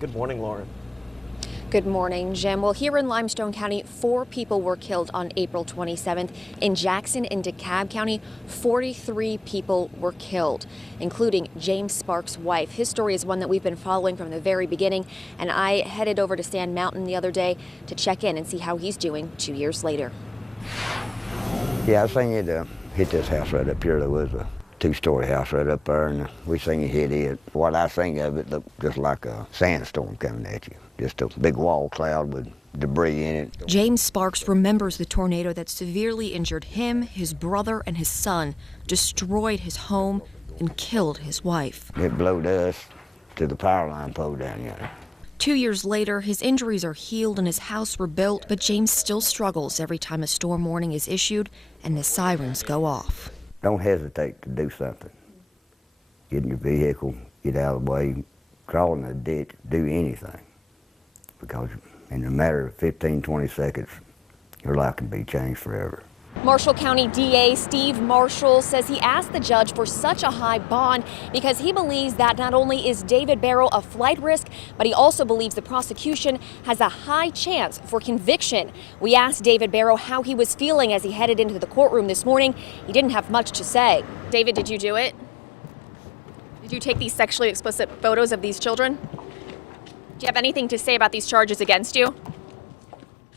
Good morning, Lauren. Good morning, Jim. Well, here in Limestone County, 4 people were killed on April 27th. In Jackson and DeKalb County, 43 people were killed, including James Sparks' wife. His story is one that we've been following from the very beginning, and I headed over to Sand Mountain the other day to check in and see how he's doing 2 years later. Yeah, I seen it hit this house right up here. There was a 2-story house right up there, and we seen it hit it. What I seen of it looked just like a sandstorm coming at you. Just a big wall cloud with debris in it. James Sparks remembers the tornado that severely injured him, his brother, and his son, destroyed his home, and killed his wife. It blowed us to the power line pole down there. 2 years later, his injuries are healed and his house rebuilt, but James still struggles every time a storm warning is issued and the sirens go off. Don't hesitate to do something. Get in your vehicle, get out of the way, crawl in the ditch, do anything. Because in a matter of 15, 20 seconds, your life can be changed forever. Marshall County DA Steve Marshall says he asked the judge for such a high bond because he believes that not only is David Barrow a flight risk, but he also believes the prosecution has a high chance for conviction. We asked David Barrow how he was feeling as he headed into the courtroom this morning. He didn't have much to say. David, did you do it? Did you take these sexually explicit photos of these children? Do you have anything to say about these charges against you?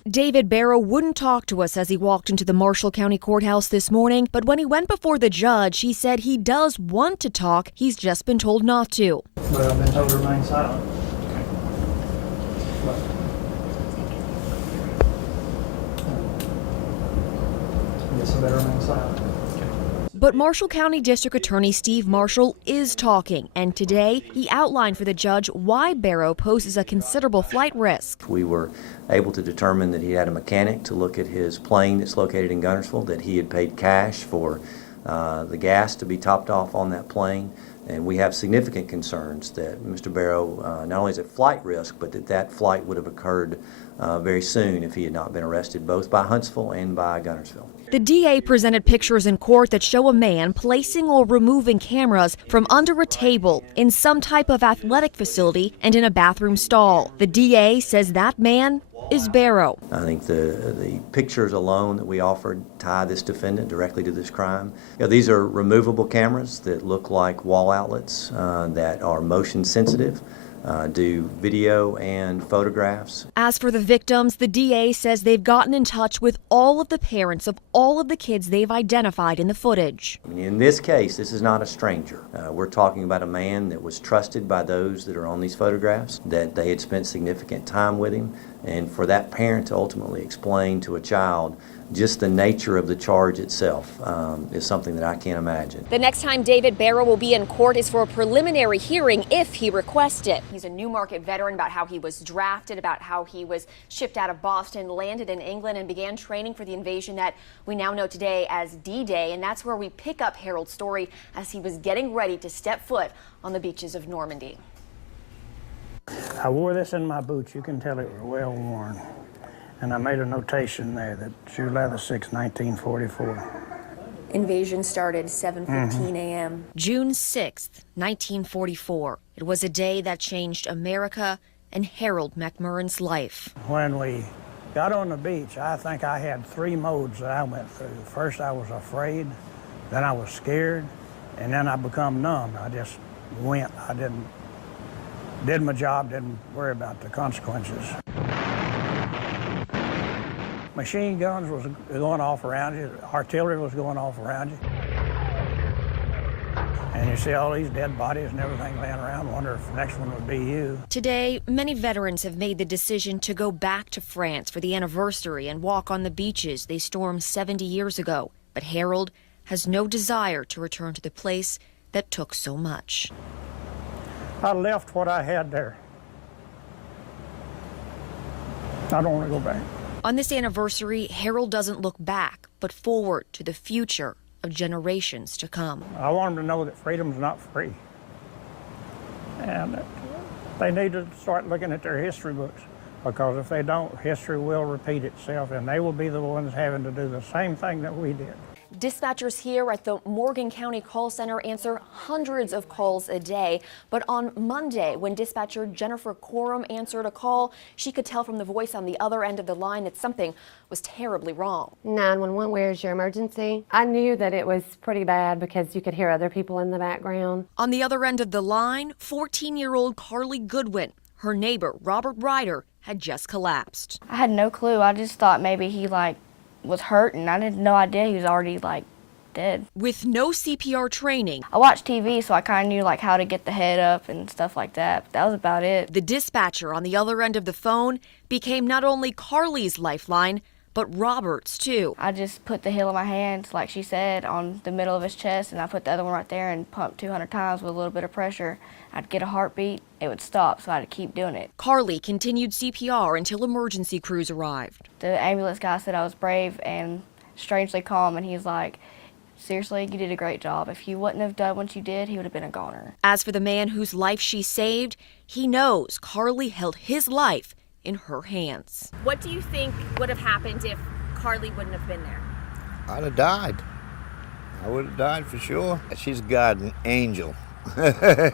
David Barrow wouldn't talk to us as he walked into the Marshall County Courthouse this morning, but when he went before the judge, he said he does want to talk. He's just been told not to. But I've been told to remain silent. But, I guess I better remain silent. But Marshall County District Attorney Steve Marshall is talking, and today he outlined for the judge why Barrow poses a considerable flight risk. We were able to determine that he had a mechanic to look at his plane that's located in Guntersville, that he had paid cash for the gas to be topped off on that plane, and we have significant concerns that Mr. Barrow not only is at flight risk, but that flight would have occurred very soon if he had not been arrested, both by Huntsville and by Guntersville. The DA presented pictures in court that show a man placing or removing cameras from under a table in some type of athletic facility and in a bathroom stall. The DA says that man is Barrow. I think the pictures alone that we offered tie this defendant directly to this crime. These are removable cameras that look like wall outlets that are motion sensitive. Do video and photographs. As for the victims, the DA says they've gotten in touch with all of the parents of all of the kids they've identified in the footage. In this case, this is not a stranger. We're talking about a man that was trusted by those that are on these photographs, that they had spent significant time with him, and for that parent to ultimately explain to a child just the nature of the charge itself is something that I can't imagine. The next time David Barrow will be in court is for a preliminary hearing if he requests it. He's a Newmarket veteran, about how he was drafted, about how he was shipped out of Boston, landed in England, and began training for the invasion that we now know today as D-Day. And that's where we pick up Harold's story as he was getting ready to step foot on the beaches of Normandy. I wore this in my boots. You can tell it was well worn. And I made a notation there that July the 6th, 1944. Invasion started 7:15 a.m. June 6th, 1944. It was a day that changed America and Harold McMurrin's life. When we got on the beach, I think I had 3 modes that I went through. First, I was afraid, then I was scared, and then I become numb. I just went. I did my job, didn't worry about the consequences. Machine guns was going off around you. Artillery was going off around you. And you see all these dead bodies and everything laying around. Wonder if the next one would be you. Today, many veterans have made the decision to go back to France for the anniversary and walk on the beaches they stormed 70 years ago. But Harold has no desire to return to the place that took so much. I left what I had there. I don't want to go back. On this anniversary, Harold doesn't look back, but forward to the future of generations to come. I want them to know that freedom's not free. And they need to start looking at their history books, because if they don't, history will repeat itself, and they will be the ones having to do the same thing that we did. Dispatchers here at the Morgan County Call Center answer hundreds of calls a day. But on Monday, when dispatcher Jennifer Corum answered a call, she could tell from the voice on the other end of the line that something was terribly wrong. 911, where's your emergency? I knew that it was pretty bad because you could hear other people in the background. On the other end of the line, 14-year-old Carly Goodwin. Her neighbor, Robert Ryder, had just collapsed. I had no clue. I just thought maybe he was hurt, and I had no idea he was already dead. With no CPR training, I watched TV, so I kind of knew how to get the head up and stuff like that. But that was about it. the dispatcher on the other end of the phone became not only Carly's lifeline, but Robert's too. I just put the heel of my hand, like she said, on the middle of his chest, and I put the other one right there and pumped 200 times with a little bit of pressure. I'd get a heartbeat, it would stop, so I had to keep doing it. Carly continued CPR until emergency crews arrived. The ambulance guy said I was brave and strangely calm, and he's like, seriously, you did a great job. If you wouldn't have done what you did, he would have been a goner. As for the man whose life she saved, he knows Carly held his life in her hands. What do you think would have happened if Carly wouldn't have been there? I'd have died. I would have died for sure. She's a guardian angel. Yeah.